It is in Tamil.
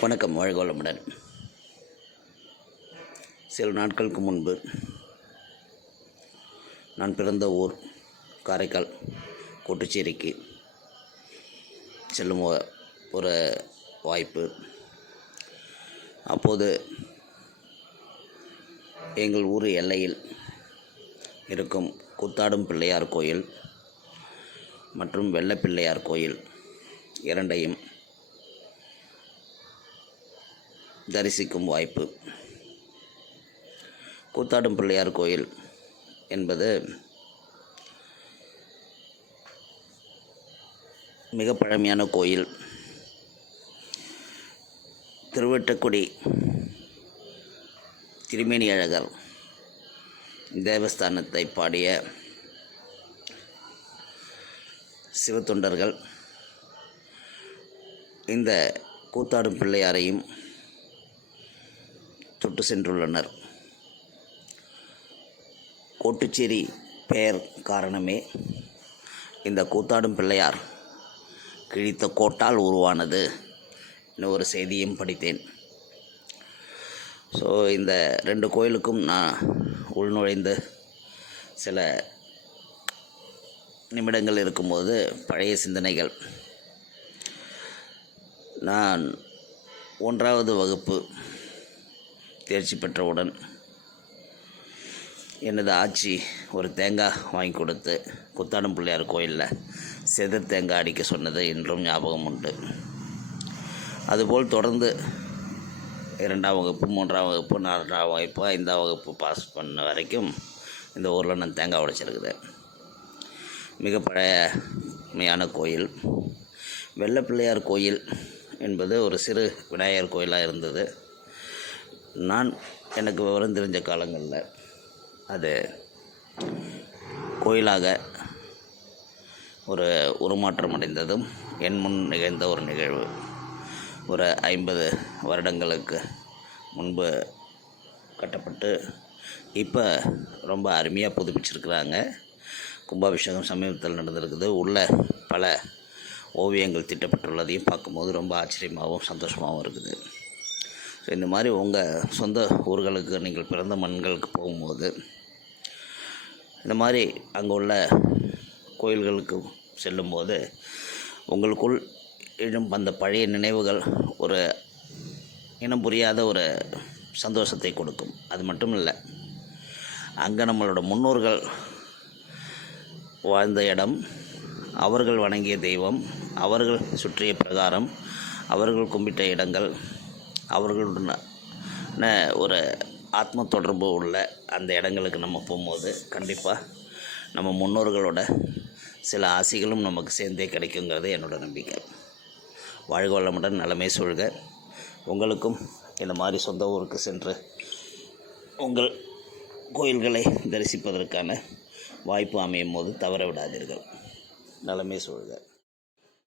வணக்கம் வாழ்கோளமுடன் சில நாட்களுக்கு முன்பு நான் பிறந்த ஊர் காரைக்கால் கோட்டுச்சேரிக்கு செல்லும் ஒரு வாய்ப்பு. அப்போது எங்கள் ஊர் எல்லையில் இருக்கும் கூத்தாடும் பிள்ளையார் கோயில் மற்றும் வெள்ளப்பிள்ளையார் கோயில் இரண்டையும் தரிசிக்கும் வாய்ப்பு. கூத்தாடும் பிள்ளையார் கோயில் என்பது மிக பழமையான கோயில். திருவெட்டக்குடி திருமேனி அழகர் தேவஸ்தானத்தை பாடிய சிவத்தொண்டர்கள் இந்த கூத்தாடும் பிள்ளையாரையும் தொட்டு சென்றுள்ளனர். கோட்டுச்சேரி பெயர் காரணமே இந்த கூத்தாடும் பிள்ளையார். கிழித்த கோட்டால் உருவானது இன்னும் ஒரு செய்தியும் படித்தேன். ஸோ இந்த ரெண்டு கோயிலுக்கும் நான் உள்நுழைந்து சில நிமிடங்கள் இருக்கும்போது பழைய சிந்தனைகள். நான் ஒன்றாவது வகுப்பு தேர்ச்சி பெற்றவுடன் எனது ஆட்சி ஒரு தேங்காய் வாங்கி கொடுத்து குத்தாடம் பிள்ளையார் கோயிலில் செத தேங்காய் அடிக்க சொன்னது இன்றும் ஞாபகம் உண்டு. அதுபோல் தொடர்ந்து இரண்டாம் வகுப்பு மூன்றாம் வகுப்பு நான்காம் வகுப்பு ஐந்தாம் வகுப்பு பாஸ் பண்ண வரைக்கும் இந்த ஊரில் நான் தேங்காய் உடைச்சிருக்குது. மிக பழையமையான கோயில். வெள்ளப்பிள்ளையார் கோயில் என்பது ஒரு சிறு விநாயகர் கோயிலாக இருந்தது. நான் எனக்கு விவரம் தெரிஞ்ச காலங்களில் அது கோயிலாக ஒரு உருமாற்றம் அடைந்ததும் என் முன் நிகழ்ந்த ஒரு நிகழ்வு. ஒரு ஐம்பது வருடங்களுக்கு முன்பு கட்டப்பட்டு இப்போ ரொம்ப அருமையாக புதுப்பிச்சிருக்கிறாங்க. கும்பாபிஷேகம் சமீபத்தில் நடந்திருக்குது. உள்ள பல ஓவியங்கள் திட்டப்பட்டுள்ளதையும் பார்க்கும்போது ரொம்ப ஆச்சரியமாகவும் சந்தோஷமாகவும் இருக்குது. இந்த மாதிரி உங்கள் சொந்த ஊர்களுக்கு நீங்கள் பிறந்த மண்களுக்கு போகும்போது இந்த மாதிரி அங்கே உள்ள கோயில்களுக்கு செல்லும்போது உங்களுக்குள் எழும் அந்த பழைய நினைவுகள் ஒரு இனம் புரியாத ஒரு சந்தோஷத்தை கொடுக்கும். அது மட்டும் இல்லை அங்கே நம்மளோட முன்னோர்கள் வாழ்ந்த இடம் அவர்கள் வணங்கிய தெய்வம் அவர்கள் சுற்றிய பிரகாரம் அவர்கள் கும்பிட்ட இடங்கள் அவர்களுடன் ஒரு ஆத்ம தொடர்பு உள்ள அந்த இடங்களுக்கு நம்ம போகும்போது கண்டிப்பாக நம்ம முன்னோர்களோட சில ஆசைகளும் நமக்கு சேர்ந்தே கிடைக்குங்கிறது என்னோட நம்பிக்கை. வாழ்க வளமுடன் நலமே சொல்க உங்களுக்கும் இந்த மாதிரி சொந்த ஊருக்கு சென்று உங்கள் கோயில்களை தரிசிப்பதற்கான வாய்ப்பு அமையும் போது தவற விடாதீர்கள். நலமே சூழ்க.